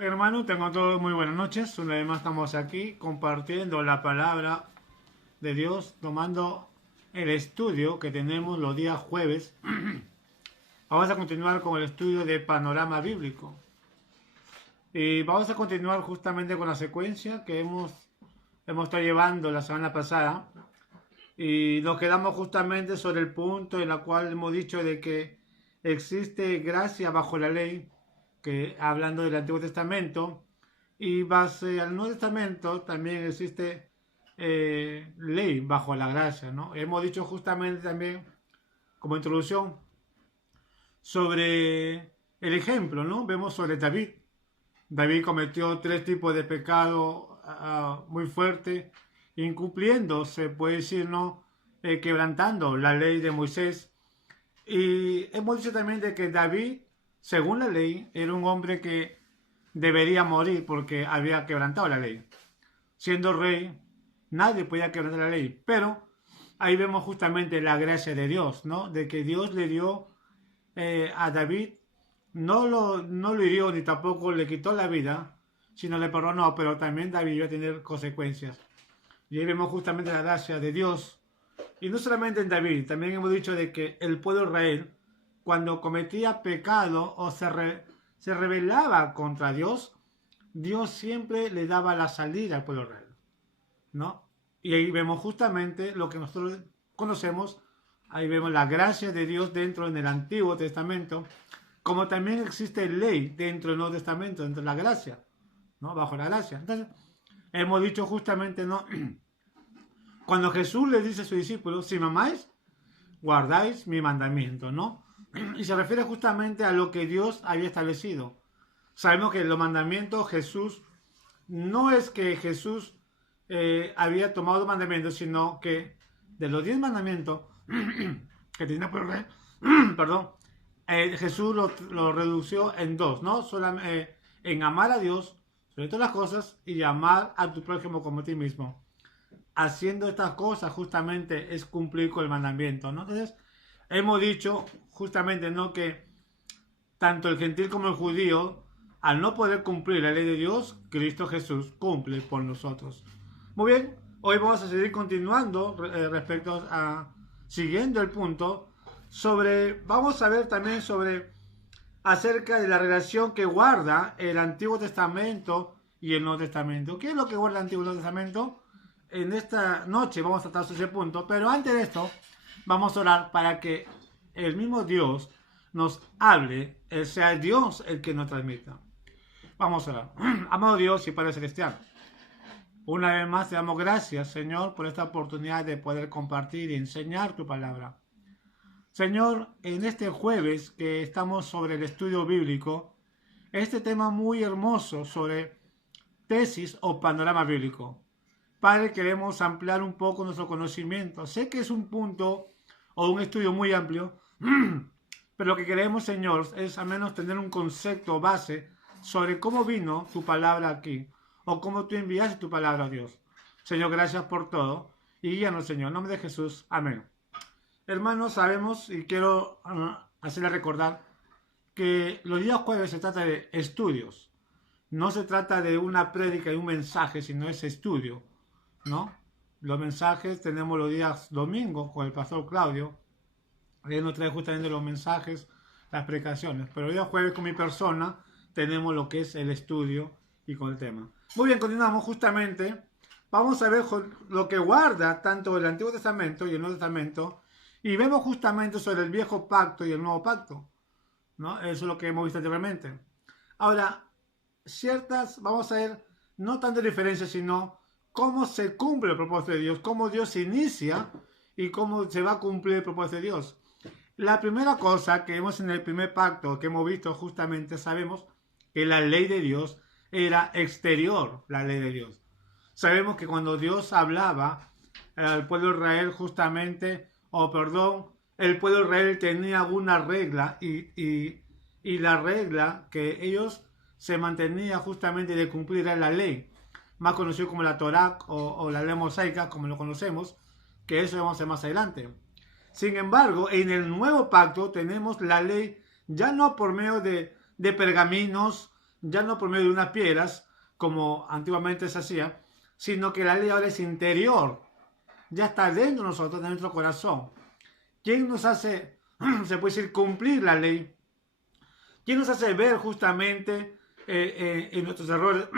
Hermano, tengo todos muy buenas noches. Una vez más estamos aquí compartiendo la palabra de Dios, tomando el estudio que tenemos los días jueves. Vamos a continuar con el estudio de panorama bíblico. Y vamos a continuar justamente con la secuencia que hemos estado llevando la semana pasada. Y nos quedamos justamente sobre el punto en el cual hemos dicho de que existe gracia bajo la ley, que hablando del Antiguo Testamento, y base al Nuevo Testamento también existe ley bajo la gracia, ¿no? Hemos dicho justamente también como introducción sobre el ejemplo, ¿no? Vemos sobre David. David cometió tres tipos de pecado muy fuertes, incumpliendo, se puede decir, ¿no? Quebrantando la ley de Moisés. Y hemos dicho también de que David, según la ley, era un hombre que debería morir porque había quebrantado la ley. Siendo rey, nadie podía quebrantar la ley. Pero ahí vemos justamente la gracia de Dios, ¿no? De que Dios le dio a David, no lo hirió ni tampoco le quitó la vida, sino le perdonó, pero también David iba a tener consecuencias. Y ahí vemos justamente la gracia de Dios. Y no solamente en David, también hemos dicho de que el pueblo de Israel, cuando cometía pecado o se rebelaba contra Dios, Dios siempre le daba la salida al pueblo de Israel, ¿no? Y ahí vemos justamente lo que nosotros conocemos, ahí vemos la gracia de Dios dentro en el Antiguo Testamento, como también existe ley dentro del Nuevo Testamento, dentro de la gracia, ¿no? Bajo la gracia. Entonces, hemos dicho justamente, ¿no? Cuando Jesús le dice a sus discípulos, si me amáis, guardáis mi mandamiento, ¿no? Y se refiere justamente a lo que Dios había establecido. Sabemos que los mandamientos, Jesús, no es que Jesús había tomado los mandamientos, sino que de los 10 mandamientos que tenía por rey, perdón, Jesús lo redució en dos, ¿no? Solamente, en amar a Dios sobre todas las cosas y amar a tu prójimo como a ti mismo. Haciendo estas cosas justamente es cumplir con el mandamiento, ¿no? Entonces, hemos dicho justamente, ¿no? Que tanto el gentil como el judío, al no poder cumplir la ley de Dios, Cristo Jesús cumple por nosotros. Muy bien, hoy vamos a seguir continuando respecto a, siguiendo el punto, vamos a ver también sobre, acerca de la relación que guarda el Antiguo Testamento y el Nuevo Testamento. ¿Qué es lo que guarda el Antiguo Testamento? En esta noche vamos a tratar sobre ese punto, pero antes de esto vamos a orar para que el mismo Dios nos hable, sea Dios el que nos transmita. Vamos a orar. Amado Dios y Padre Celestial, una vez más te damos gracias, Señor, por esta oportunidad de poder compartir y enseñar tu palabra. Señor, en este jueves que estamos sobre el estudio bíblico, este tema muy hermoso sobre tesis o panorama bíblico. Padre, queremos ampliar un poco nuestro conocimiento. Sé que es un punto o un estudio muy amplio, pero lo que queremos, Señor, es al menos tener un concepto base sobre cómo vino tu palabra aquí, o cómo tú enviaste tu palabra a Dios. Señor, gracias por todo, y guíanos, Señor, en nombre de Jesús. Amén. Hermanos, sabemos, y quiero hacerles recordar, que los días jueves se trata de estudios. No se trata de una prédica y un mensaje, sino es estudio, ¿no? Los mensajes tenemos los días domingos con el pastor Claudio. Él nos trae justamente los mensajes, las predicaciones. Pero el día jueves con mi persona tenemos lo que es el estudio y con el tema. Muy bien, continuamos justamente. Vamos a ver lo que guarda tanto el Antiguo Testamento y el Nuevo Testamento. Y vemos justamente sobre el viejo pacto y el nuevo pacto, ¿no? Eso es lo que hemos visto anteriormente. Ahora, vamos a ver, no tanto diferencias, sino cómo se cumple el propósito de Dios, cómo Dios se inicia y cómo se va a cumplir el propósito de Dios. La primera cosa que vemos en el primer pacto que hemos visto justamente, sabemos que la ley de Dios era exterior, la ley de Dios. Sabemos que cuando Dios hablaba al pueblo de Israel justamente, el pueblo de Israel tenía una regla y la regla que ellos se mantenía justamente de cumplir era la ley, más conocido como la Torá o la ley mosaica, como lo conocemos, que eso vamos a ver más adelante. Sin embargo, en el nuevo pacto tenemos la ley ya no por medio de pergaminos, ya no por medio de unas piedras, como antiguamente se hacía, sino que la ley ahora es interior, ya está dentro de nosotros, de nuestro corazón. ¿Quién nos hace, se puede decir, cumplir la ley? ¿Quién nos hace ver justamente en nuestros errores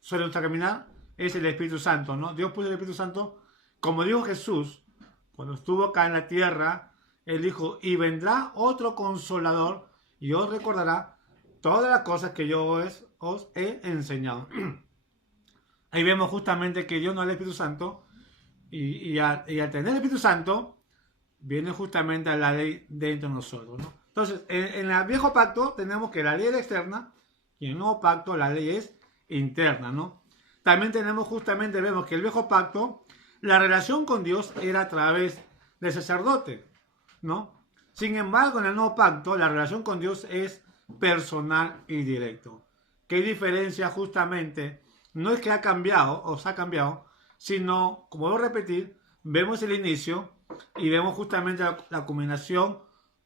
sobre nuestra caminar? Es el Espíritu Santo, ¿no? Dios puso el Espíritu Santo, como dijo Jesús, cuando estuvo acá en la tierra, Él dijo, y vendrá otro consolador y os recordará todas las cosas que yo os he enseñado. Ahí vemos justamente que Dios no es el Espíritu Santo y al tener el Espíritu Santo viene justamente a la ley dentro de nosotros, ¿no? Entonces, en el viejo pacto tenemos que la ley es externa y en el nuevo pacto la ley es interna, ¿no? También tenemos justamente, vemos que el viejo pacto, la relación con Dios era a través del sacerdote, ¿no? Sin embargo, en el nuevo pacto, la relación con Dios es personal y directo. ¿Qué diferencia justamente? No es que ha cambiado o se ha cambiado, sino, como voy a repetir, vemos el inicio y vemos justamente la culminación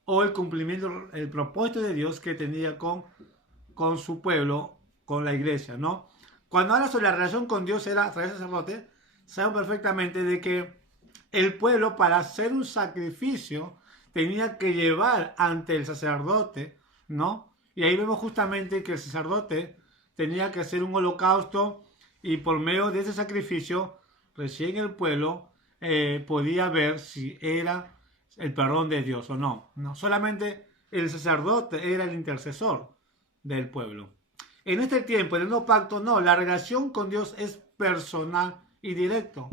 o el cumplimiento, el propósito de Dios que tenía con su pueblo, con la iglesia, ¿no? Cuando habla sobre la relación con Dios era a través del sacerdote, sabemos perfectamente de que el pueblo para hacer un sacrificio tenía que llevar ante el sacerdote, ¿no? Y ahí vemos justamente que el sacerdote tenía que hacer un holocausto y por medio de ese sacrificio recién el pueblo podía ver si era el perdón de Dios o no. No solamente el sacerdote era el intercesor del pueblo. En este tiempo, en el nuevo pacto, no, la relación con Dios es personal y directo.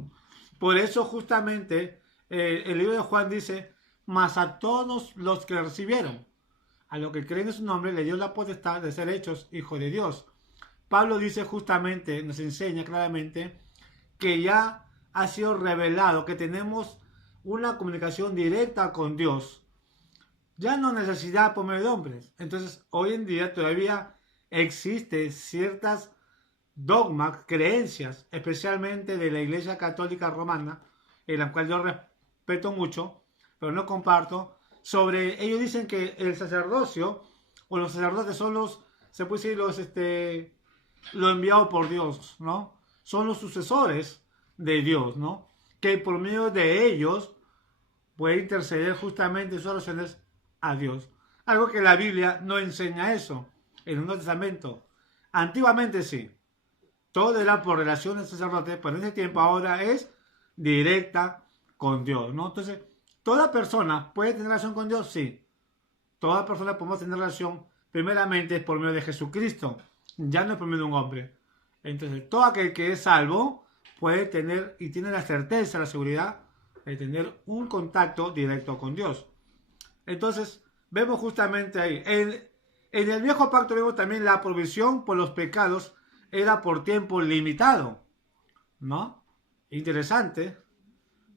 Por eso justamente el libro de Juan dice, mas a todos los que le recibieron, a los que creen en su nombre, le dio la potestad de ser hechos hijos de Dios. Pablo dice justamente, nos enseña claramente, que ya ha sido revelado, que tenemos una comunicación directa con Dios. Ya no necesidad por medio de hombres. Entonces, hoy en día todavía existen ciertas dogmas, creencias, especialmente de la Iglesia Católica Romana, en la cual yo respeto mucho, pero no comparto, sobre, ellos dicen que el sacerdocio, o los sacerdotes son los, se puede decir, los enviados por Dios, ¿no? Son los sucesores de Dios, ¿no? Que por medio de ellos puede interceder justamente en sus oraciones a Dios. Algo que la Biblia no enseña eso en el Nuevo Testamento. Antiguamente sí. Todo era por relación al sacerdote, pero en este tiempo ahora es directa con Dios, ¿no? Entonces, ¿toda persona puede tener relación con Dios? Sí. Toda persona podemos tener relación, primeramente, por medio de Jesucristo. Ya no es por medio de un hombre. Entonces, todo aquel que es salvo puede tener y tiene la certeza, la seguridad de tener un contacto directo con Dios. Entonces, vemos justamente ahí. En el viejo pacto vemos también la provisión por los pecados era por tiempo limitado, ¿no? Interesante.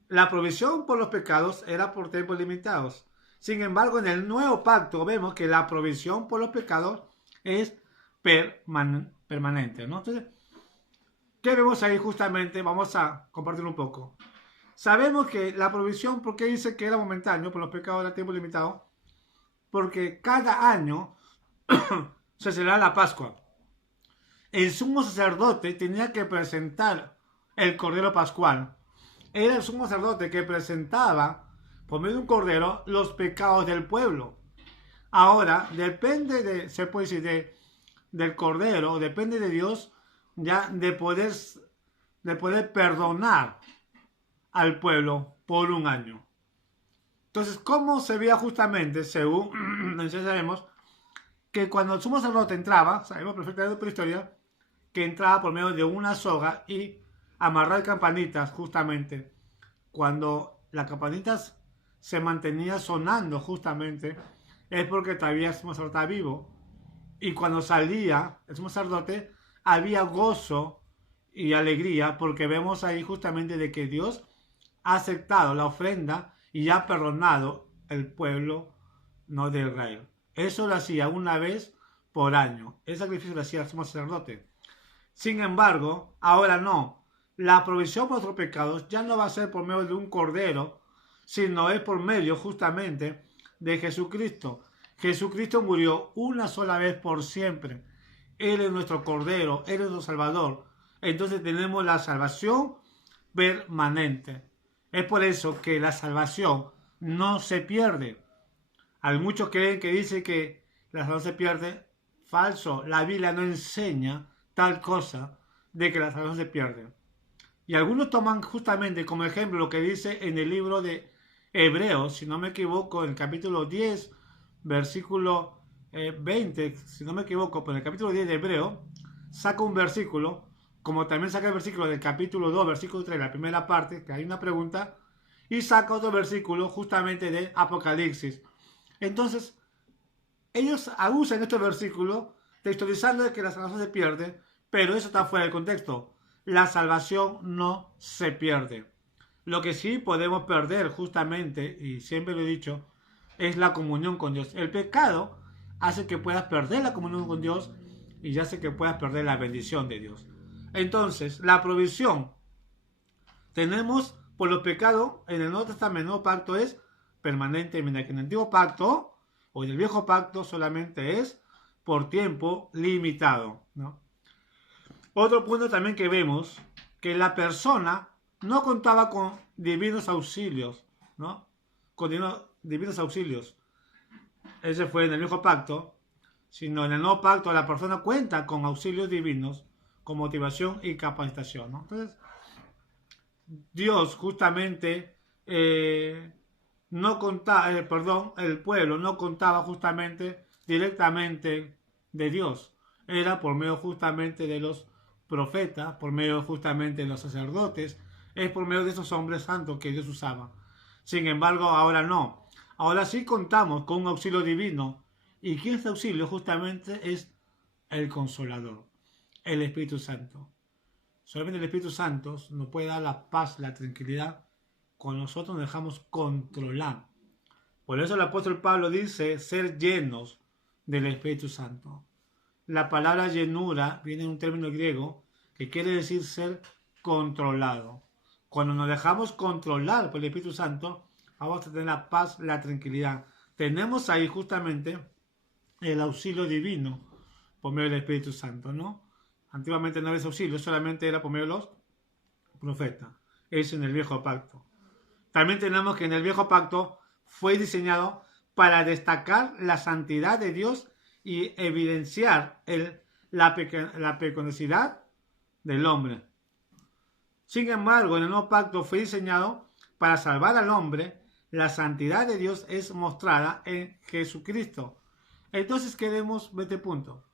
La provisión por los pecados era por tiempos limitados. Sin embargo, en el nuevo pacto vemos que la provisión por los pecados es permanente, ¿no? Entonces, ¿qué vemos ahí justamente? Vamos a compartir un poco. Sabemos que la provisión, ¿por qué dice que era momentáneo? Por los pecados era tiempo limitado. Porque cada año se celebra la Pascua. El sumo sacerdote tenía que presentar el cordero pascual. Era el sumo sacerdote que presentaba, por medio de un cordero, los pecados del pueblo. Ahora, depende de, se puede decir, del cordero, depende de Dios, ya de poder perdonar al pueblo por un año. Entonces, ¿cómo se veía justamente? Según sabemos que cuando el sumo sacerdote entraba, sabemos perfectamente por historia, que entraba por medio de una soga y amarrar campanitas justamente. Cuando las campanitas se mantenía sonando justamente, es porque todavía el sumo sacerdote estaba vivo. Y cuando salía el sumo sacerdote, había gozo y alegría, porque vemos ahí justamente de que Dios ha aceptado la ofrenda y ha perdonado el pueblo, no de Israel. Eso lo hacía una vez por año. El sacrificio lo hacía el sumo sacerdote. Sin embargo, ahora no. La provisión por nuestros pecados ya no va a ser por medio de un cordero, sino es por medio justamente de Jesucristo. Jesucristo murió una sola vez por siempre. Él es nuestro Cordero, Él es nuestro Salvador. Entonces tenemos la salvación permanente. Es por eso que la salvación no se pierde. Hay muchos creen que dice que la salvación se pierde. Falso. La Biblia no enseña tal cosa de que la salvación se pierde. Y algunos toman justamente como ejemplo lo que dice en el libro de Hebreos, si no me equivoco, en el capítulo 10, versículo 20, si no me equivoco, pero en el capítulo 10 de Hebreo, saca un versículo, como también saca el versículo del capítulo 2, versículo 3, la primera parte, que hay una pregunta, y saca otro versículo justamente de Apocalipsis. Entonces, ellos abusan estos versículos, textualizando de que la salvación se pierde, pero eso está fuera del contexto. La salvación no se pierde. Lo que sí podemos perder justamente, y siempre lo he dicho, es la comunión con Dios. El pecado hace que puedas perder la comunión con Dios y hace que puedas perder la bendición de Dios. Entonces, la provisión tenemos por los pecados en el Nuevo Testamento, el Nuevo Pacto es permanente, mientras que en el Antiguo Pacto o en el Viejo Pacto solamente es por tiempo limitado, ¿no? Otro punto también que vemos, que la persona no contaba con divinos auxilios, ¿no? Con divinos auxilios. Ese fue en el Viejo Pacto, sino en el Nuevo Pacto la persona cuenta con auxilios divinos, con motivación y capacitación, ¿no? Entonces, Dios justamente no contaba, el pueblo no contaba justamente directamente de Dios. Era por medio justamente de los profetas, por medio justamente de los sacerdotes, es por medio de esos hombres santos que Dios usaba. Sin embargo, ahora no. Ahora sí contamos con un auxilio divino. ¿Y quién es auxilio? Justamente es el Consolador, el Espíritu Santo. Solamente el Espíritu Santo nos puede dar la paz, la tranquilidad, cuando nosotros nos dejamos controlar. Por eso el apóstol Pablo dice ser llenos del Espíritu Santo. La palabra llenura viene de un término griego que quiere decir ser controlado. Cuando nos dejamos controlar por el Espíritu Santo, vamos a tener la paz, la tranquilidad. Tenemos ahí justamente el auxilio divino por medio del Espíritu Santo, ¿no? Antiguamente no había ese auxilio, solamente era por medio de los profetas. Es en el Viejo Pacto. También tenemos que en el Viejo Pacto fue diseñado para destacar la santidad de Dios y evidenciar la pecaminosidad del hombre. Sin embargo, en el Nuevo Pacto fue diseñado para salvar al hombre. La santidad de Dios es mostrada en Jesucristo. Entonces, queremos ver este punto.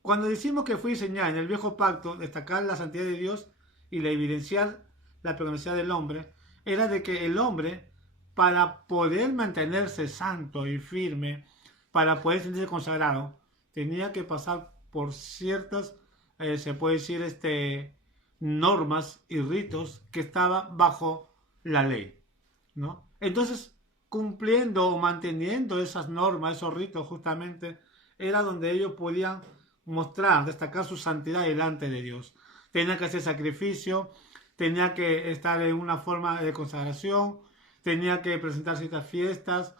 Cuando decimos que fue diseñada en el Viejo Pacto destacar la santidad de Dios y la evidenciar la pecaminosidad del hombre, era de que el hombre, para poder mantenerse santo y firme, para poder sentirse consagrado, tenía que pasar por ciertas, se puede decir, normas y ritos que estaban bajo la ley, ¿no? Entonces, cumpliendo o manteniendo esas normas, esos ritos, justamente, era donde ellos podían mostrar, destacar su santidad delante de Dios. Tenía que hacer sacrificio, tenía que estar en una forma de consagración, tenía que presentar ciertas fiestas,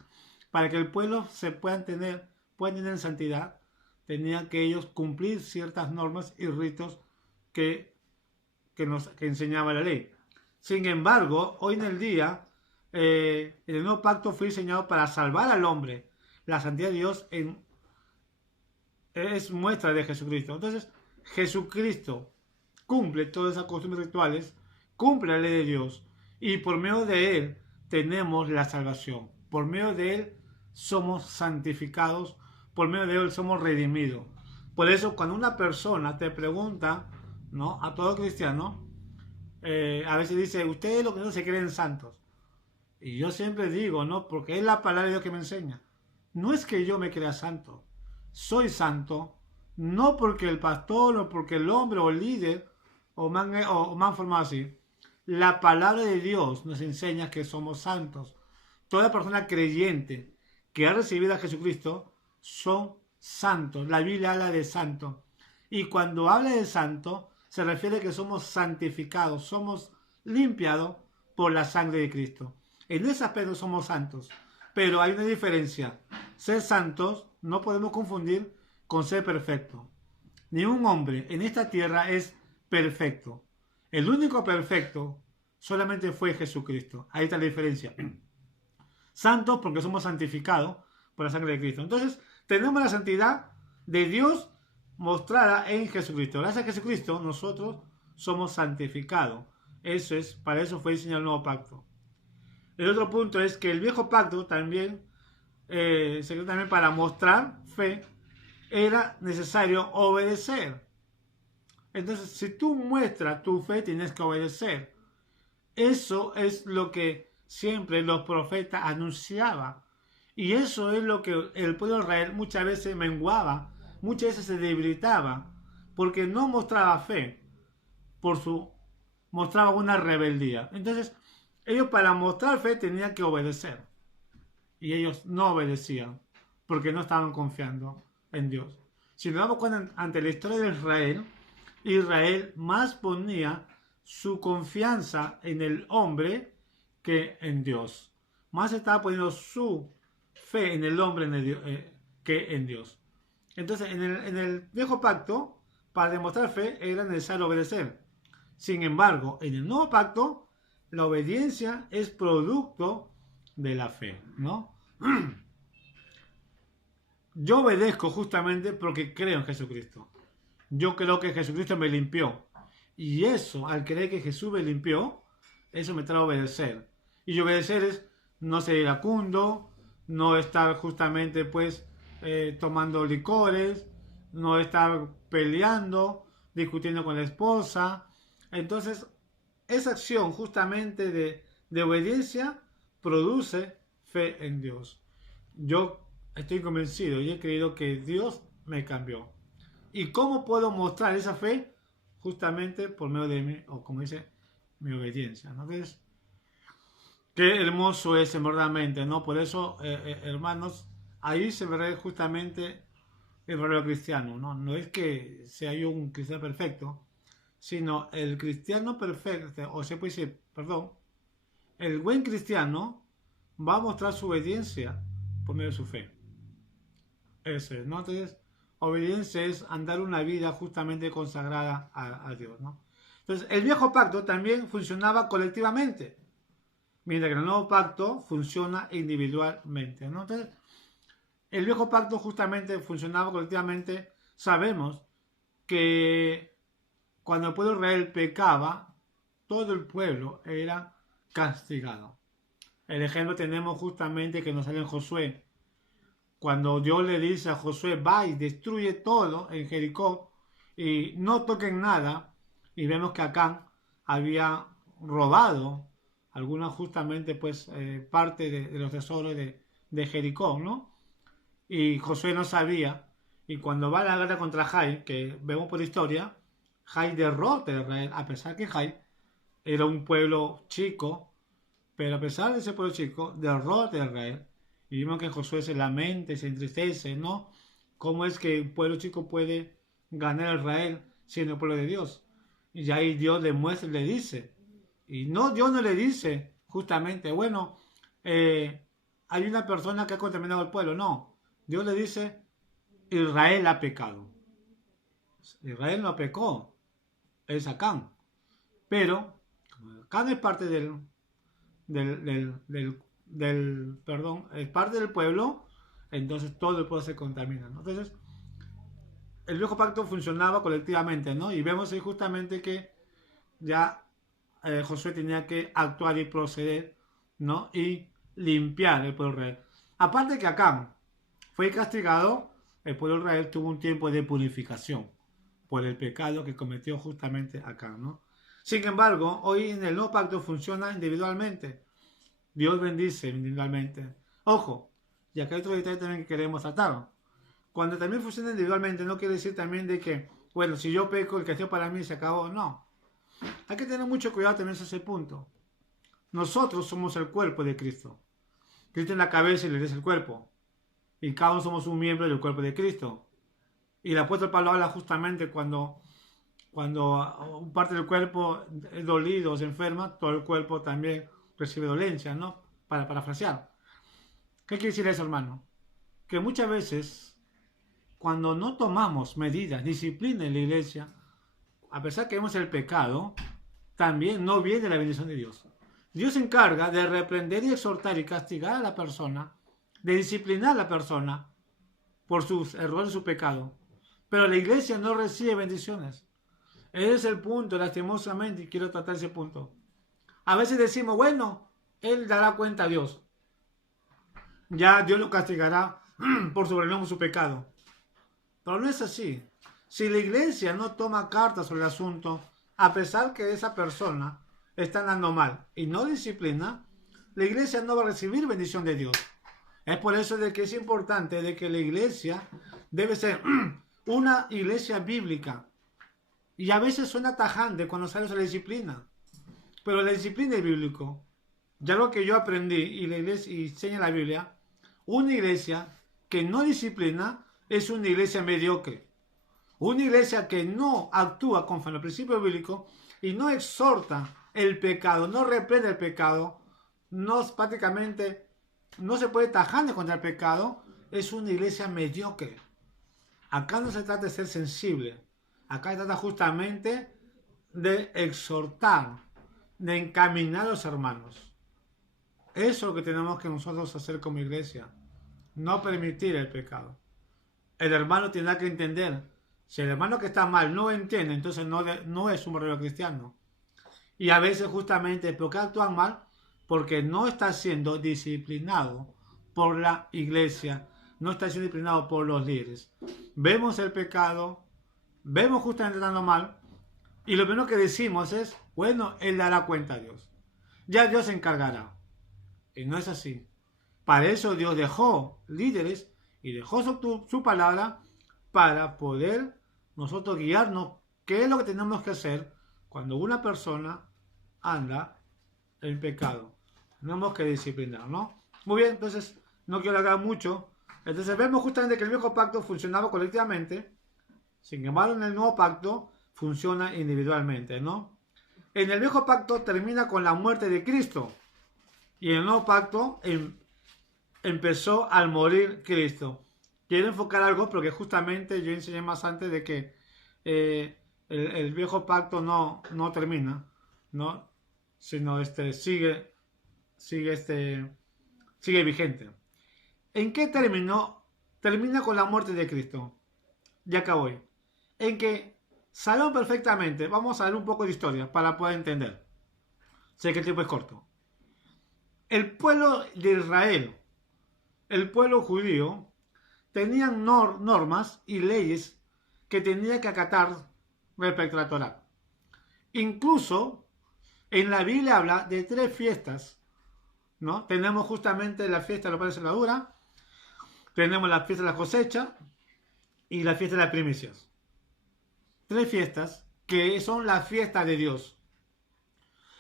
para que el pueblo se pueda tener en santidad, tenía que ellos cumplir ciertas normas y ritos que enseñaba la ley. Sin embargo, hoy en el día, el nuevo pacto fue diseñado para salvar al hombre. La santidad de Dios es muestra de Jesucristo. Entonces, Jesucristo cumple todas esas costumbres rituales, cumple la ley de Dios, y por medio de Él tenemos la salvación. Por medio de Él somos santificados, por medio de Él somos redimidos. Por eso, cuando una persona te pregunta, ¿no?, a todo cristiano, a veces dice, ustedes lo que no se creen santos. Y yo siempre digo, ¿no?, porque es la palabra de Dios que me enseña. No es que yo me crea santo. Soy santo, no porque el pastor o porque el hombre o el líder o me han formado así. La palabra de Dios nos enseña que somos santos. Toda persona creyente que ha recibido a Jesucristo son santos. La Biblia habla de santo. Y cuando habla de santo, se refiere a que somos santificados, somos limpiados por la sangre de Cristo. En ese aspecto somos santos. Pero hay una diferencia. Ser santos no podemos confundir con ser perfecto. Ni un hombre en esta tierra es perfecto. El único perfecto solamente fue Jesucristo. Ahí está la diferencia. Santos porque somos santificados por la sangre de Cristo. Entonces, tenemos la santidad de Dios mostrada en Jesucristo. Gracias a Jesucristo, nosotros somos santificados. Eso es, para eso fue diseñado el nuevo pacto. El otro punto es que el viejo pacto también, también para mostrar fe, era necesario obedecer. Entonces, si tú muestras tu fe, tienes que obedecer. Eso es lo que siempre los profetas anunciaban. Y eso es lo que el pueblo de Israel muchas veces menguaba, muchas veces se debilitaba, porque no mostraba fe, mostraba una rebeldía. Entonces, ellos para mostrar fe tenían que obedecer. Y ellos no obedecían, porque no estaban confiando en Dios. Si nos damos cuenta ante la historia de Israel, Israel más ponía su confianza en el hombre que en Dios. Más estaba poniendo su fe en el hombre que en Dios. Entonces, en el viejo pacto, para demostrar fe, era necesario obedecer. Sin embargo, en el nuevo pacto, la obediencia es producto de la fe, ¿no? Yo obedezco justamente porque creo en Jesucristo. Yo creo que Jesucristo me limpió. Y eso, al creer que Jesús me limpió, eso me trae a obedecer. Y obedecer es no ser iracundo, no estar justamente pues tomando licores, no estar peleando, discutiendo con la esposa. Entonces, esa acción justamente de obediencia produce fe en Dios. Yo estoy convencido y he creído que Dios me cambió. ¿Y cómo puedo mostrar esa fe? Justamente por medio de mí, o como dice, mi obediencia, ¿no? Entonces, qué hermoso es verdaderamente, ¿no? Por eso, hermanos, ahí se ve justamente el verdadero cristiano, ¿no? No es que sea yo un cristiano perfecto, sino el cristiano perfecto, o se puede decir, perdón, el buen cristiano va a mostrar su obediencia por medio de su fe. Eso es, ¿no? Entonces, obediencia es andar una vida justamente consagrada a Dios, ¿no? Entonces, el viejo pacto también funcionaba colectivamente, mientras que el nuevo pacto funciona individualmente, ¿no? Entonces, el viejo pacto justamente funcionaba colectivamente. Sabemos que cuando el pueblo de Israel pecaba, todo el pueblo era castigado. El ejemplo tenemos justamente que nos sale en Josué. Cuando Dios le dice a Josué, va y destruye todo en Jericó y no toquen nada, y vemos que Acán había robado alguna justamente pues parte de los tesoros de Jericó, ¿no? Y Josué no sabía, y cuando va a la guerra contra Jai, que vemos por historia, Jai derrota a Israel, a pesar que Jai era un pueblo chico, pero a pesar de ese pueblo chico, derrota a Israel. Y vimos que Josué se lamenta y se entristece, ¿no? ¿Cómo es que un pueblo chico puede ganar a Israel siendo el pueblo de Dios? Y ahí Dios le muestra y le dice. Y no, Dios no le dice justamente, bueno, hay una persona que ha contaminado al pueblo. No, Dios le dice, Israel ha pecado. Israel no pecó, es Acán. Pero, como Acán es parte perdón, es parte del pueblo, entonces todo el pueblo se contamina, ¿no? Entonces, el viejo pacto funcionaba colectivamente, ¿no? Y vemos ahí justamente que ya Josué tenía que actuar y proceder, ¿no? Y limpiar el pueblo de Israel. Aparte que Acán fue castigado, el pueblo de Israel tuvo un tiempo de purificación por el pecado que cometió justamente Acán, ¿no? Sin embargo, hoy en el nuevo pacto funciona individualmente. Dios bendice individualmente. Ojo, y acá hay otro detalle también que queremos tratar. Cuando también funciona individualmente, no quiere decir también de que, bueno, si yo peco, el castigo para mí se acabó. No. Hay que tener mucho cuidado también en ese punto. Nosotros somos el cuerpo de Cristo. Cristo es la cabeza y la iglesia es el cuerpo. Y cada uno somos un miembro del cuerpo de Cristo. Y el apóstol Pablo habla justamente cuando un parte del cuerpo es dolido o se enferma, todo el cuerpo también recibe dolencia, ¿no? Para parafrasear. ¿Qué quiere decir eso, hermano? Que muchas veces, cuando no tomamos medidas, disciplina en la iglesia, a pesar que vemos el pecado, también no viene la bendición de Dios. Dios se encarga de reprender y exhortar y castigar a la persona, de disciplinar a la persona por sus errores, su pecado. Pero la iglesia no recibe bendiciones. Ese es el punto, lastimosamente, y quiero tratar ese punto. A veces decimos, bueno, Él dará cuenta a Dios. Ya Dios lo castigará por su rebelión, su pecado. Pero no es así. Si la iglesia no toma cartas sobre el asunto, a pesar que esa persona está andando mal y no disciplina, la iglesia no va a recibir bendición de Dios. Es por eso de que es importante de que la iglesia debe ser una iglesia bíblica. Y a veces suena tajante cuando sale la disciplina. Pero la disciplina es bíblico. Ya lo que yo aprendí y la iglesia y enseña la Biblia, una iglesia que no disciplina es una iglesia mediocre. Una iglesia que no actúa conforme al principio bíblico y no exhorta el pecado, no reprende el pecado, prácticamente no se puede tajante contra el pecado, es una iglesia mediocre. Acá no se trata de ser sensible, acá se trata justamente de exhortar, de encaminar a los hermanos. Eso es lo que tenemos que nosotros hacer como iglesia, no permitir el pecado. El hermano tendrá que entender. Si el hermano que está mal no entiende, entonces no es un verdadero cristiano. Y a veces justamente, ¿por qué actúan mal? Porque no está siendo disciplinado por la iglesia, no está siendo disciplinado por los líderes. Vemos el pecado, vemos justamente estando mal, y lo primero que decimos es, bueno, Él dará cuenta a Dios. Ya Dios se encargará. Y no es así. Para eso Dios dejó líderes y dejó su palabra para poder nosotros guiarnos qué es lo que tenemos que hacer cuando una persona anda en pecado. Tenemos que disciplinar, ¿no? Muy bien, entonces no quiero hablar mucho. Entonces vemos justamente que el viejo pacto funcionaba colectivamente. Sin embargo, en el nuevo pacto funciona individualmente, ¿no? En el viejo pacto termina con la muerte de Cristo. Y en el nuevo pacto empezó al morir Cristo. Quiero enfocar algo porque justamente yo enseñé más antes de que el viejo pacto no termina, ¿no? Sino sigue vigente. ¿En qué terminó? Termina con la muerte de Cristo. Ya acabo hoy. En que sabemos perfectamente, vamos a ver un poco de historia para poder entender. Sé que el tiempo es corto. El pueblo de Israel, el pueblo judío, tenían normas y leyes que tenía que acatar respecto a la Torá. Incluso en la Biblia habla de 3 fiestas, ¿no? Tenemos justamente la fiesta de los panes de levadura, tenemos la fiesta de la cosecha y la fiesta de las primicias. 3 fiestas que son la fiesta de Dios.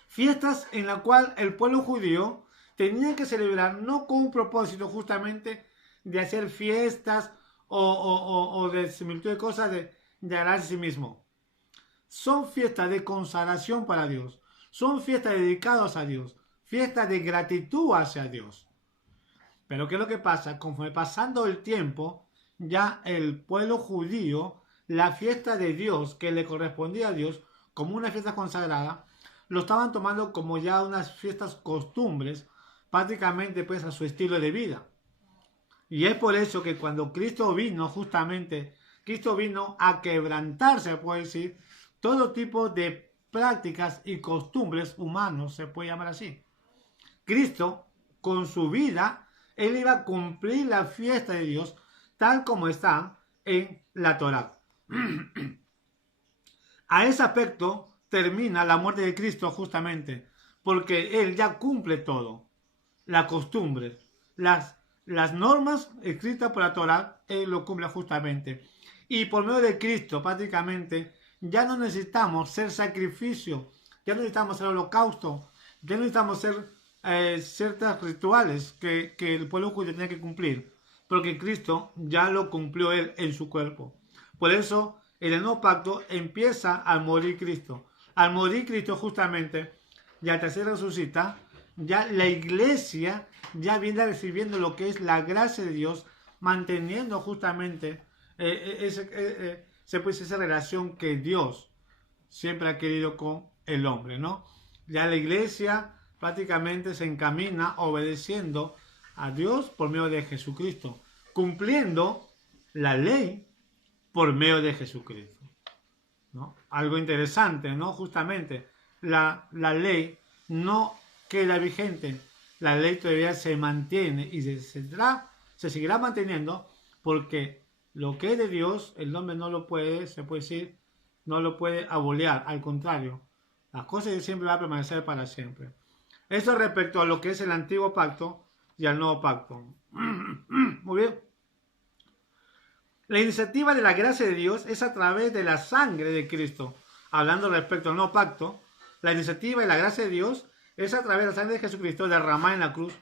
Fiestas en la cual el pueblo judío tenía que celebrar no con un propósito justamente de hacer fiestas o de similitud de cosas de agradarse a sí mismo. Son fiestas de consagración para Dios. Son fiestas dedicadas a Dios. Fiestas de gratitud hacia Dios. Pero ¿qué es lo que pasa? Conforme pasando el tiempo, ya el pueblo judío, la fiesta de Dios que le correspondía a Dios como una fiesta consagrada, lo estaban tomando como ya unas fiestas costumbres, prácticamente pues a su estilo de vida. Y es por eso que cuando Cristo vino, justamente, Cristo vino a quebrantar, se puede decir, todo tipo de prácticas y costumbres humanos, se puede llamar así. Cristo, con su vida, Él iba a cumplir la fiesta de Dios, tal como está en la Torá. A ese aspecto termina la muerte de Cristo justamente, porque Él ya cumple todo. La costumbre, las normas escritas por la Torá, Él lo cumple justamente. Y por medio de Cristo, prácticamente, ya no necesitamos ser sacrificio, ya no necesitamos ser holocausto, ya no necesitamos ser ciertos rituales que el pueblo judío tenía que cumplir, porque Cristo ya lo cumplió Él en su cuerpo. Por eso, en el nuevo pacto empieza al morir Cristo. Al morir Cristo justamente, y al tercer resucita, ya la iglesia ya viene recibiendo lo que es la gracia de Dios, manteniendo justamente se puede decir esa relación que Dios siempre ha querido con el hombre, ¿no? Ya la iglesia prácticamente se encamina obedeciendo a Dios por medio de Jesucristo, cumpliendo la ley por medio de Jesucristo, ¿no? Algo interesante, ¿no? Justamente la ley no queda vigente, la ley todavía se mantiene y se seguirá manteniendo porque lo que es de Dios, el hombre no lo puede, se puede decir, no lo puede abolear, al contrario, las cosas de siempre van a permanecer para siempre. Esto respecto a lo que es el antiguo pacto y al nuevo pacto. Muy bien. La iniciativa de la gracia de Dios es a través de la sangre de Cristo. Hablando respecto al nuevo pacto, la iniciativa de la gracia de Dios es a través de la sangre de Jesucristo derramada en la cruz,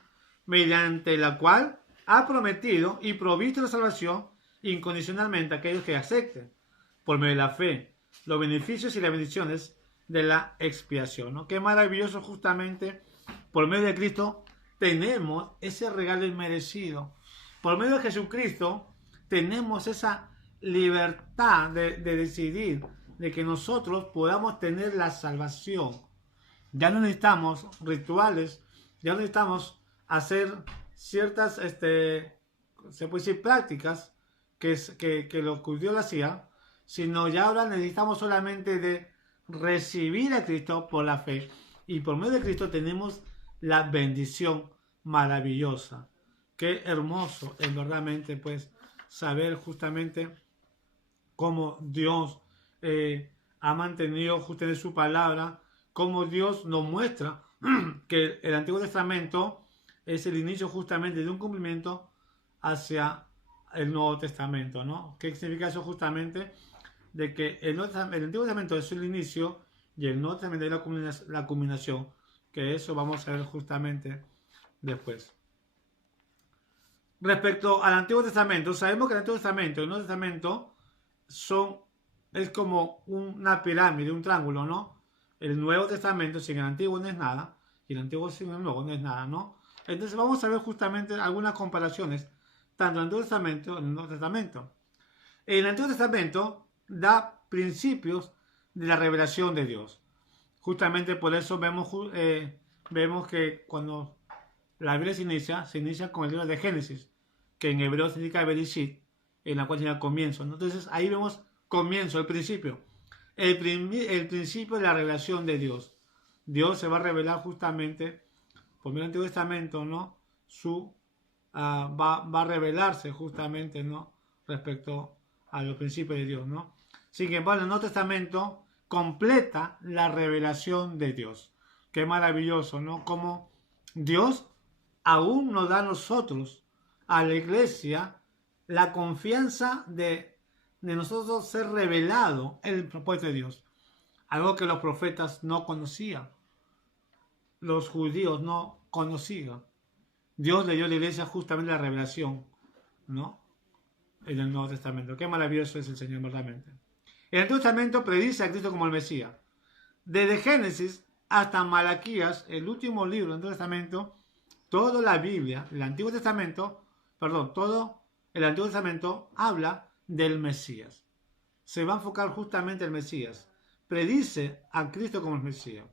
mediante la cual ha prometido y provisto la salvación incondicionalmente a aquellos que acepten, por medio de la fe, los beneficios y las bendiciones de la expiación, ¿no? Qué maravilloso, justamente por medio de Cristo tenemos ese regalo inmerecido. Por medio de Jesucristo tenemos esa libertad de decidir, de que nosotros podamos tener la salvación. Ya no necesitamos rituales, ya no necesitamos hacer ciertas, se puede decir, prácticas que los judíos lo hacían, sino ya ahora necesitamos solamente de recibir a Cristo por la fe. Y por medio de Cristo tenemos la bendición maravillosa. Qué hermoso es verdaderamente, pues, saber justamente cómo Dios ha mantenido justamente su palabra, cómo Dios nos muestra que el Antiguo Testamento es el inicio justamente de un cumplimiento hacia el Nuevo Testamento, ¿no? ¿Qué significa eso justamente? De que el Antiguo Testamento es el inicio y el Nuevo Testamento es la culminación, que eso vamos a ver justamente después. Respecto al Antiguo Testamento, sabemos que el Antiguo Testamento y el Nuevo Testamento es como una pirámide, un triángulo, ¿no? El Nuevo Testamento sin el Antiguo no es nada, y el Antiguo sin el Nuevo no es nada, ¿no? Entonces vamos a ver justamente algunas comparaciones, tanto en el Antiguo Testamento como en el Nuevo Testamento. El Antiguo Testamento da principios de la revelación de Dios. Justamente por eso vemos que cuando la Biblia se inicia con el libro de Génesis, que en hebreo significa Bereshit, en la cual significa comienzo, ¿no? Entonces ahí vemos comienzo, el principio. El principio de la revelación de Dios. Dios se va a revelar justamente por medio del Antiguo Testamento, ¿no? Va a revelarse justamente, ¿no? Respecto a los principios de Dios, ¿no? Sin embargo, el Nuevo Testamento completa la revelación de Dios. Qué maravilloso, ¿no? Como Dios aún nos da a nosotros, a la iglesia, la confianza de nosotros ser revelado el propósito de Dios. Algo que los profetas no conocían. Los judíos no conocían. Dios le dio a la iglesia justamente la revelación, ¿no? En el Nuevo Testamento. Qué maravilloso es el Señor, verdaderamente. El Antiguo Testamento predice a Cristo como el Mesías. Desde Génesis hasta Malaquías, el último libro del Antiguo Testamento, toda la Biblia, todo el Antiguo Testamento habla del Mesías. Se va a enfocar justamente en el Mesías. Predice a Cristo como el Mesías.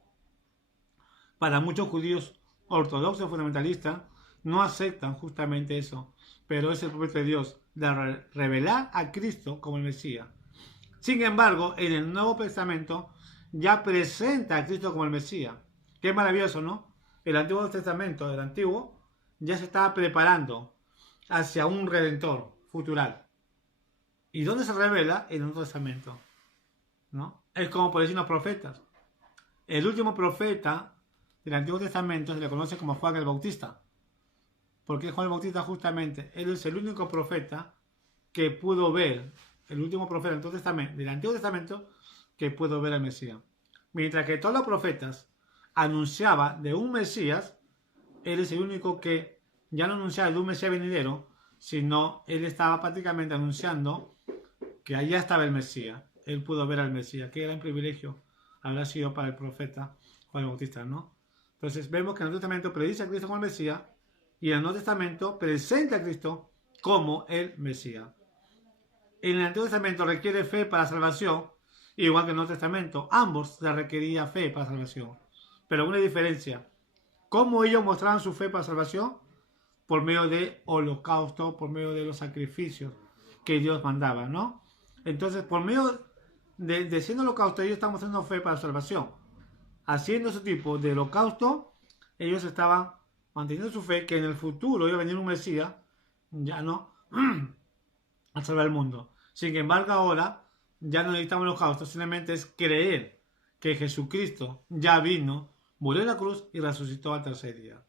Para muchos judíos ortodoxos fundamentalistas no aceptan justamente eso, pero es el propósito de Dios de revelar a Cristo como el Mesías. Sin embargo, en el Nuevo Testamento ya presenta a Cristo como el Mesías. Qué maravilloso, ¿no? El Antiguo Testamento, el Antiguo, ya se estaba preparando hacia un Redentor futural. ¿Y dónde se revela? En el Nuevo Testamento, ¿no? Es como por decir los profetas. El último profeta del Antiguo Testamento se le conoce como Juan el Bautista. Porque Juan el Bautista justamente, él es el único profeta que pudo ver, el último profeta del Antiguo Testamento que pudo ver al Mesías. Mientras que todos los profetas anunciaban de un Mesías, él es el único que ya no anunciaba de un Mesías venidero, sino él estaba prácticamente anunciando que allá estaba el Mesías. Él pudo ver al Mesías. Qué gran privilegio habrá sido para el profeta Juan el Bautista, ¿no? Entonces vemos que en el Nuevo Testamento predice a Cristo como el Mesías y en el Nuevo Testamento presenta a Cristo como el Mesías. En el Antiguo Testamento requiere fe para salvación, igual que en el Nuevo Testamento. Ambos se requería fe para salvación. Pero una diferencia. ¿Cómo ellos mostraban su fe para salvación? Por medio de holocausto, por medio de los sacrificios que Dios mandaba, ¿no? Entonces, por medio de siendo holocausto, ellos estaban mostrando fe para salvación. Haciendo ese tipo de holocausto, ellos estaban manteniendo su fe que en el futuro iba a venir un Mesías, ya no, a salvar el mundo. Sin embargo, ahora ya no necesitamos holocausto, simplemente es creer que Jesucristo ya vino, murió en la cruz y resucitó al tercer día.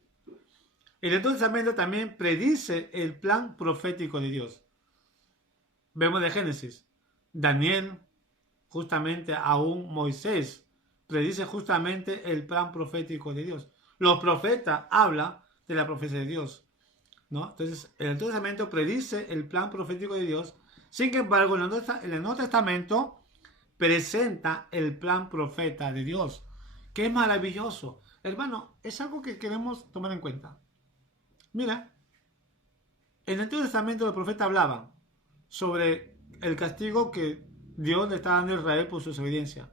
El Antiguo Testamento también predice el plan profético de Dios. Vemos de Génesis, Daniel, justamente aún Moisés, predice justamente el plan profético de Dios. Los profetas hablan de la profecía de Dios, ¿no? Entonces, el Antiguo Testamento predice el plan profético de Dios. Sin embargo, en el Nuevo Testamento presenta el plan profeta de Dios. ¡Qué maravilloso! Hermano, es algo que queremos tomar en cuenta. Mira, en el Antiguo Testamento los profetas hablaban sobre el castigo que Dios le está dando a Israel por su desobediencia.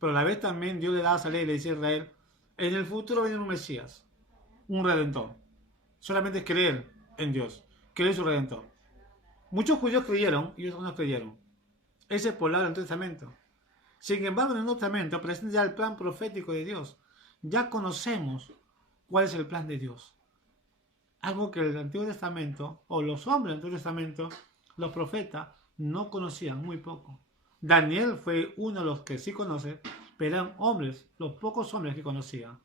Pero a la vez también Dios le da esa ley y le dice a Israel, en el futuro viene un Mesías, un Redentor. Solamente es creer en Dios, creer en su Redentor. Muchos judíos creyeron y otros no creyeron. Ese es por el lado del Antiguo Testamento. Sin embargo, en el Nuevo Testamento presenta ya el plan profético de Dios. Ya conocemos cuál es el plan de Dios. Algo que el Antiguo Testamento, o los hombres del Antiguo Testamento, los profetas, no conocían muy poco. Daniel fue uno de los que sí conoce, pero eran hombres, los pocos hombres que conocían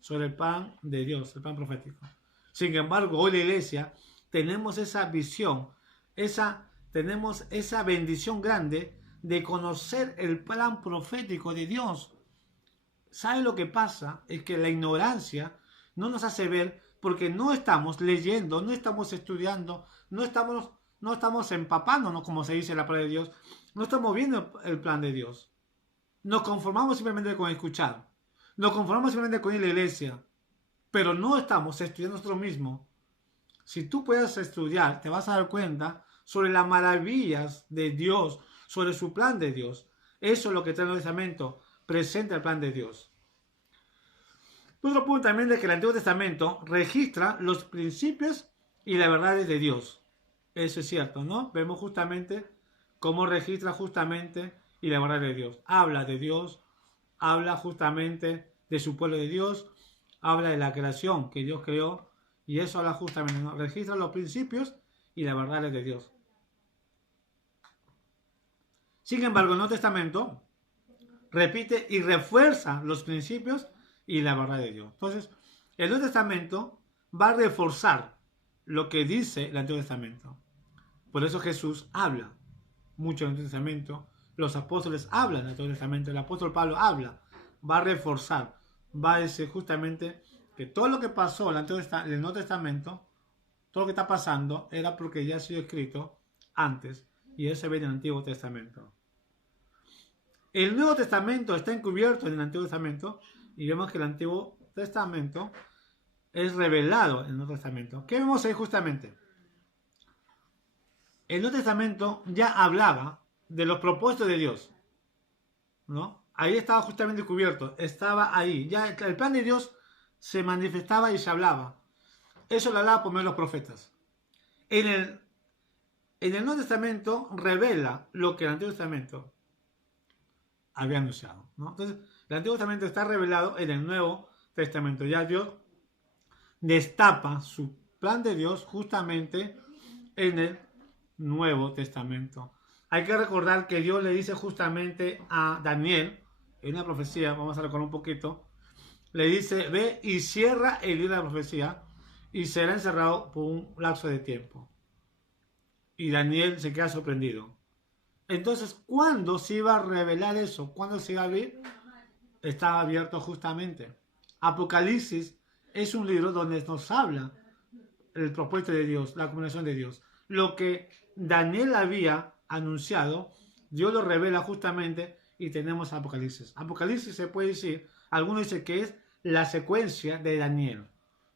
sobre el plan de Dios, el plan profético. Sin embargo, hoy la iglesia tenemos esa visión, tenemos esa bendición grande de conocer el plan profético de Dios. ¿Sabe lo que pasa? Es que la ignorancia no nos hace ver porque no estamos leyendo, no estamos estudiando, no estamos empapándonos, como se dice en la palabra de Dios, no estamos viendo el plan de Dios. Nos conformamos simplemente con escuchar, nos conformamos simplemente con ir a la iglesia, pero no estamos estudiando nosotros mismos. Si tú puedes estudiar, te vas a dar cuenta sobre las maravillas de Dios, sobre su plan de Dios. Eso es lo que trae el Nuevo Testamento, presenta el plan de Dios. Otro punto también es que el Antiguo Testamento registra los principios y las verdades de Dios. Eso es cierto, ¿no? Vemos justamente cómo registra justamente y la verdad de Dios. Habla de Dios, habla justamente de su pueblo de Dios, habla de la creación que Dios creó y eso habla justamente, ¿no? Registra los principios y las verdades de Dios. Sin embargo, el Nuevo Testamento repite y refuerza los principios y la verdad de Dios. Entonces, el Nuevo Testamento va a reforzar lo que dice el Antiguo Testamento. Por eso Jesús habla mucho en el Antiguo Testamento. Los apóstoles hablan del Antiguo Testamento. El apóstol Pablo habla. Va a reforzar. Va a decir justamente que todo lo que pasó en el Nuevo Testamento, todo lo que está pasando, era porque ya ha sido escrito antes. Y eso se ve en el Antiguo Testamento. El Nuevo Testamento está encubierto en el Antiguo Testamento. Y vemos que el Antiguo Testamento es revelado en el Nuevo Testamento. ¿Qué vemos ahí justamente? El Nuevo Testamento ya hablaba de los propósitos de Dios, ¿no? Ahí estaba justamente cubierto, estaba ahí. Ya el plan de Dios se manifestaba y se hablaba. Eso lo hablaba por medio de los profetas. En el Nuevo Testamento revela lo que el Antiguo Testamento había anunciado, ¿no? Entonces, el Antiguo Testamento está revelado en el Nuevo Testamento. Ya Dios destapa su plan de Dios justamente en el Nuevo Testamento. Hay que recordar que Dios le dice justamente a Daniel, en una profecía, vamos a recordar un poquito, le dice, ve y cierra el libro de la profecía y será encerrado por un lapso de tiempo. Y Daniel se queda sorprendido. Entonces, ¿cuándo se iba a revelar eso? ¿Cuándo se iba a abrir? Estaba abierto justamente. Apocalipsis es un libro donde nos habla el propósito de Dios, la comunicación de Dios. Lo que Daniel había anunciado, Dios lo revela justamente y tenemos Apocalipsis. Apocalipsis se puede decir, algunos dicen que es la secuencia de Daniel,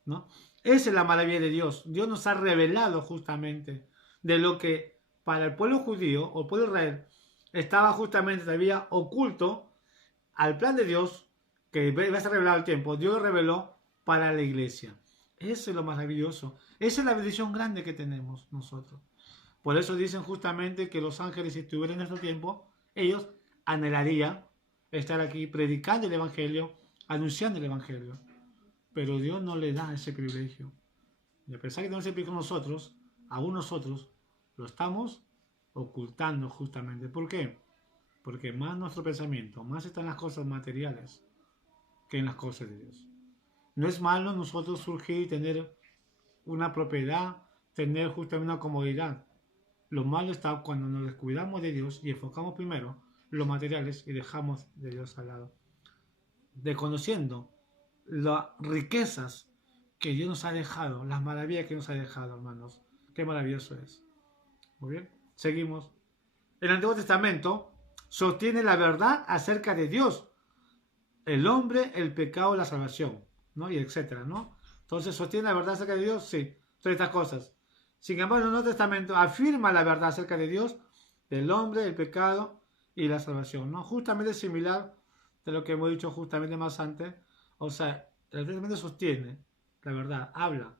¿no? Esa es la maravilla de Dios. Dios nos ha revelado justamente de lo que para el pueblo judío o el pueblo de Israel estaba justamente todavía oculto al plan de Dios que va a ser revelado al tiempo. Dios lo reveló para la iglesia. Eso es lo maravilloso. Esa es la bendición grande que tenemos nosotros. Por eso dicen justamente que los ángeles, si estuvieran en nuestro tiempo, ellos anhelarían estar aquí predicando el Evangelio, anunciando el Evangelio. Pero Dios no le da ese privilegio. Y a pesar de que no se privilegio nosotros, aún nosotros lo estamos ocultando justamente. ¿Por qué? Porque más nuestro pensamiento, más están las cosas materiales que en las cosas de Dios. No es malo nosotros surgir y tener una propiedad, tener justamente una comodidad. Lo malo está cuando nos descuidamos de Dios y enfocamos primero los materiales y dejamos de Dios al lado. Desconociendo las riquezas que Dios nos ha dejado, las maravillas que nos ha dejado, hermanos. Qué maravilloso es. Muy bien, seguimos. El Antiguo Testamento sostiene la verdad acerca de Dios, el hombre, el pecado, la salvación, ¿no? Y etcétera, ¿no? Entonces, ¿sostiene la verdad acerca de Dios? Sí, son estas cosas. Sin embargo, el Nuevo Testamento afirma la verdad acerca de Dios, del hombre, el pecado y la salvación, ¿no? Justamente similar de lo que hemos dicho justamente más antes. O sea, el Nuevo Testamento sostiene la verdad, habla,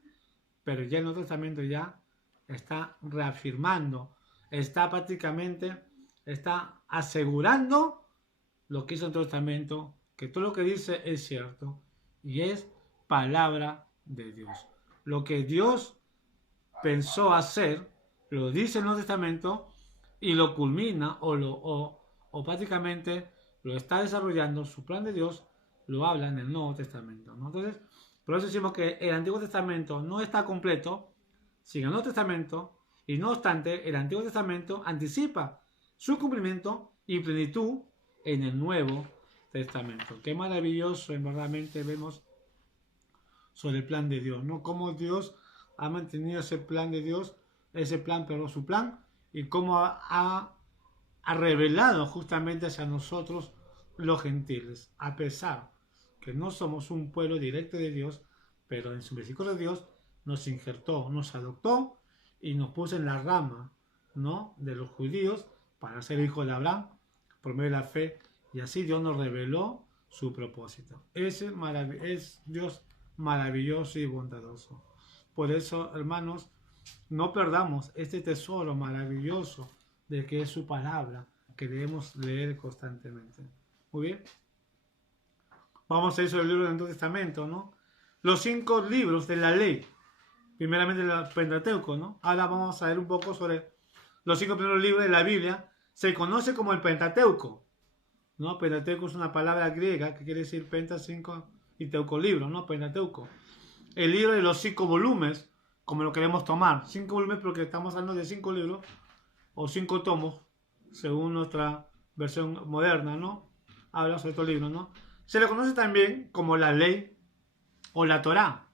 pero ya el Nuevo Testamento ya está reafirmando, está prácticamente, está asegurando lo que hizo el Nuevo Testamento, que todo lo que dice es cierto y es palabra de Dios. Lo que Dios pensó hacer, lo dice el Nuevo Testamento y lo culmina o prácticamente lo está desarrollando, su plan de Dios lo habla en el Nuevo Testamento, ¿no? Entonces, por eso decimos que el Antiguo Testamento no está completo sin el Nuevo Testamento y no obstante el Antiguo Testamento anticipa su cumplimiento y plenitud en el Nuevo Testamento. Qué maravilloso en verdaderamente vemos sobre el plan de Dios, ¿no? Cómo Dios ha mantenido ese plan de Dios, pero su plan, y cómo ha revelado justamente hacia nosotros los gentiles, a pesar que no somos un pueblo directo de Dios, pero en su versículo de Dios nos injertó, nos adoptó y nos puso en la rama, ¿no?, de los judíos para ser hijos de Abraham por medio de la fe, y así Dios nos reveló su propósito. Ese es Dios maravilloso y bondadoso. Por eso, hermanos, no perdamos este tesoro maravilloso de que es su palabra, que debemos leer constantemente. Muy bien. Vamos a ir sobre el libro del Antiguo Testamento, ¿no? Los 5 libros de la ley. Primeramente el Pentateuco, ¿no? Ahora vamos a ver un poco sobre los 5 primeros libros de la Biblia. Se conoce como el Pentateuco, ¿no? Pentateuco es una palabra griega que quiere decir penta, 5 y teuco, libro, ¿no? Pentateuco. El libro de los 5 volúmenes, como lo queremos tomar. 5 volúmenes porque estamos hablando de 5 libros o 5 tomos, según nuestra versión moderna, ¿no? Habla sobre estos libros, ¿no? Se le conoce también como la ley o la Torá.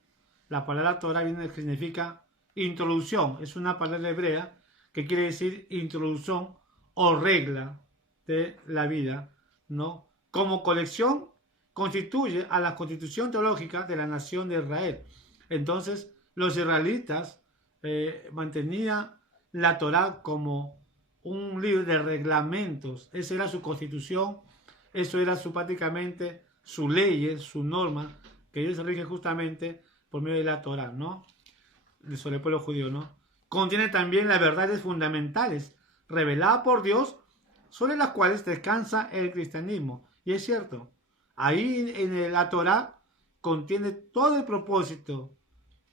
La palabra Torá viene que significa introducción. Es una palabra hebrea que quiere decir introducción o regla de la vida, ¿no? Como colección constituye a la constitución teológica de la nación de Israel. Entonces, los israelitas mantenían la Torá como un libro de reglamentos. Esa era su constitución, eso era prácticamente su ley, su norma, que ellos se rigen justamente por medio de la Torá, ¿no? Sobre el pueblo judío, ¿no? Contiene también las verdades fundamentales reveladas por Dios, sobre las cuales descansa el cristianismo. Y es cierto, ahí en la Torá contiene todo el propósito,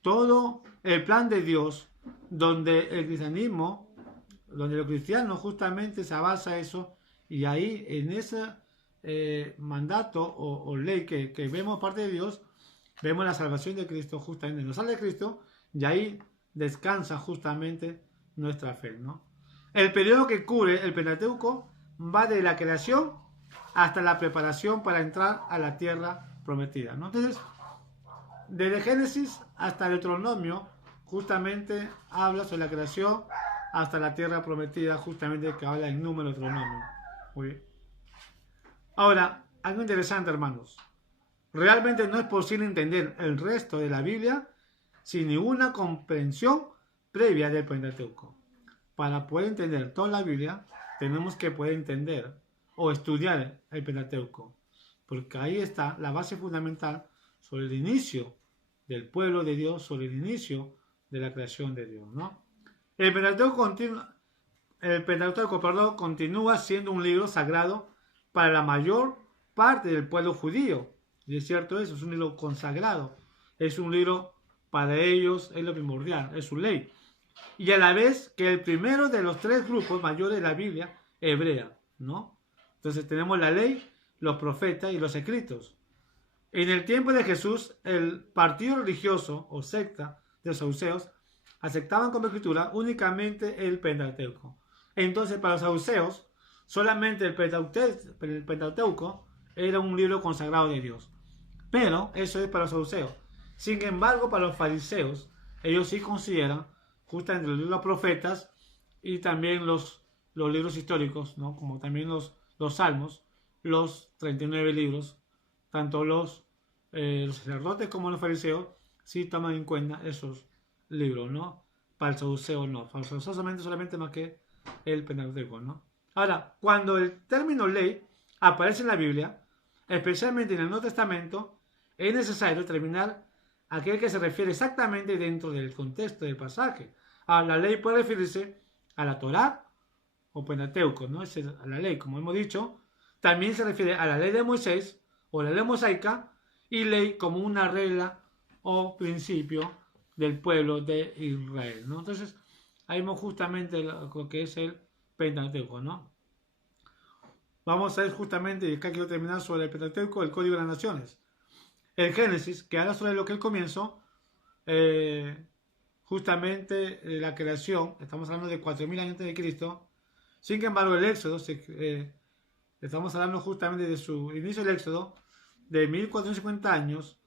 todo el plan de Dios, donde el cristianismo, donde los cristianos justamente se basa eso, y ahí en ese mandato o ley que vemos parte de Dios, vemos la salvación de Cristo justamente, nos sale de Cristo, y ahí descansa justamente nuestra fe, ¿no? El periodo que cubre el Pentateuco va de la creación hasta la preparación para entrar a la tierra prometida, ¿no? Entonces, desde Génesis hasta el Deuteronomio, justamente habla sobre la creación hasta la tierra prometida, justamente que habla en número Deuteronomio. Muy bien. Ahora, algo interesante, hermanos. Realmente no es posible entender el resto de la Biblia sin ninguna comprensión previa del Pentateuco. para poder entender toda la Biblia, tenemos que poder entender o estudiar el Pentateuco, porque ahí está la base fundamental sobre el inicio del pueblo de Dios, sobre el inicio de la creación de Dios, ¿no? El Pentateuco, continúa siendo un libro sagrado para la mayor parte del pueblo judío. Y es cierto eso, es un libro consagrado. Es un libro para ellos, es lo primordial, es su ley. Y a la vez que el primero de los tres grupos mayores de la Biblia hebrea, ¿no? Entonces tenemos la ley, los profetas y los escritos. En el tiempo de Jesús, el partido religioso o secta de los saduceos aceptaban como escritura únicamente el Pentateuco. Entonces, para los saduceos, solamente el Pentateuco era un libro consagrado de Dios. Pero eso es para los saduceos. Sin embargo, para los fariseos, ellos sí consideran justamente los libros profetas y también los libros históricos, ¿no? Como también los salmos, los 39 libros, tanto los sacerdotes como los fariseos sí toman en cuenta esos libros, ¿no? Para el saduceo no, para el saduceo solamente más que el Pentateuco, ¿no? Ahora, cuando el término ley aparece en la Biblia, especialmente en el Nuevo Testamento, es necesario determinar aquel que se refiere exactamente dentro del contexto del pasaje. Ahora, la ley puede referirse a la Torá o Pentateuco, ¿no? Es a la ley, como hemos dicho. También se refiere a la ley de Moisés o la ley mosaica y ley como una regla o principio del pueblo de Israel, ¿no? Entonces, ahí vemos justamente lo que es el Pentateuco, ¿no? Vamos a ver justamente, y acá quiero terminar sobre el Pentateuco, el Código de las Naciones. El Génesis, que habla sobre lo que es el comienzo, justamente la creación, estamos hablando de 4000 años antes de Cristo. Sin embargo, el Éxodo, estamos hablando justamente de su inicio del Éxodo, de 1450 años,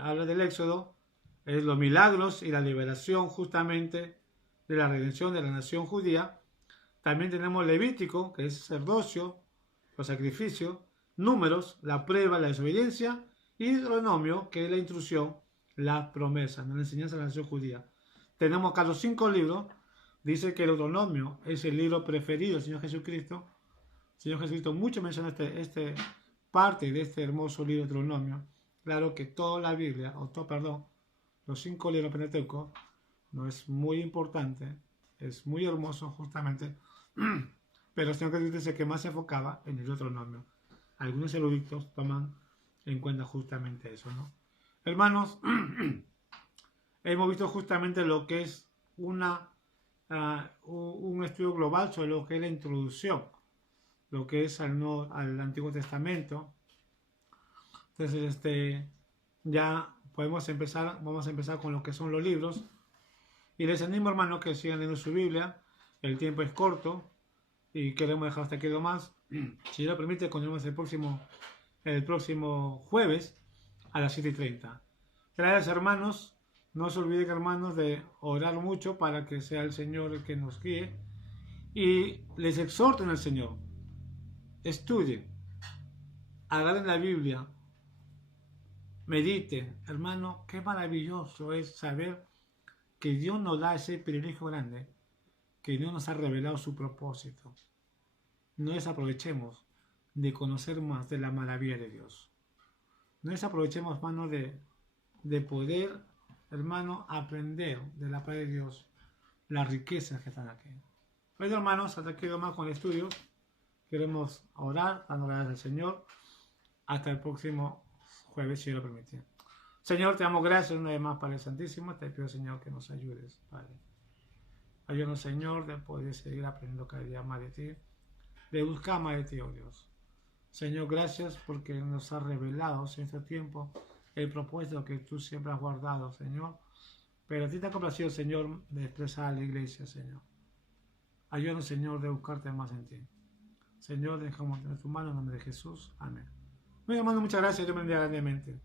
habla del Éxodo, los milagros y la liberación justamente de la redención de la nación judía. También tenemos Levítico, que es sacerdocio, los sacrificios, Números, la prueba, la desobediencia, y Deuteronomio, que es la instrucción, la promesa, la enseñanza de la nación judía. Tenemos acá los 5 libros. Dice que el Deuteronomio es el libro preferido del Señor Jesucristo. El Señor Jesucristo mucho menciona parte de este hermoso libro de Deuteronomio. Claro que toda la Biblia, los 5 libros Pentateuco, no es muy importante, es muy hermoso justamente, pero el Señor Jesucristo es el que más se enfocaba en el Deuteronomio. Algunos eruditos toman en cuenta justamente eso, ¿no? Hermanos, hemos visto justamente lo que es un estudio global sobre lo que es la introducción, lo que es al Antiguo Testamento. Entonces, ya vamos a empezar con lo que son los libros. Y les animo, hermanos, que sigan leyendo su Biblia. El tiempo es corto y queremos dejar hasta aquí más. Si Dios lo permite, continuamos el próximo jueves a las 7:30. Gracias, hermanos. No se olviden, hermanos, de orar mucho para que sea el Señor el que nos guíe. Y les exhorto en el Señor. Estudien. Agarren la Biblia. Mediten. Hermano, qué maravilloso es saber que Dios nos da ese privilegio grande. Que Dios nos ha revelado su propósito. No desaprovechemos de conocer más de la maravilla de Dios. No desaprovechemos, hermano, de poder, hermano, aprender de la palabra de Dios las riquezas que están aquí. Bueno, hermanos, hasta aquí más con el estudio. Queremos orar, dando gracias al Señor. Hasta el próximo jueves, si Dios lo permite. Señor, te damos gracias una vez más, Padre Santísimo. Te pido, Señor, que nos ayudes, Padre. Ayúdanos, Señor, de poder seguir aprendiendo cada día más de ti, de buscar más de ti, oh Dios. Señor, gracias porque nos has revelado en este tiempo el propósito que tú siempre has guardado, Señor. Pero a ti te ha complacido, Señor, de expresar a la iglesia, Señor. Ayúdanos, Señor, de buscarte más en ti. Señor, dejamos en tu mano en nombre de Jesús. Amén. Muy hermano, muchas gracias. Dios me bendiga grandemente.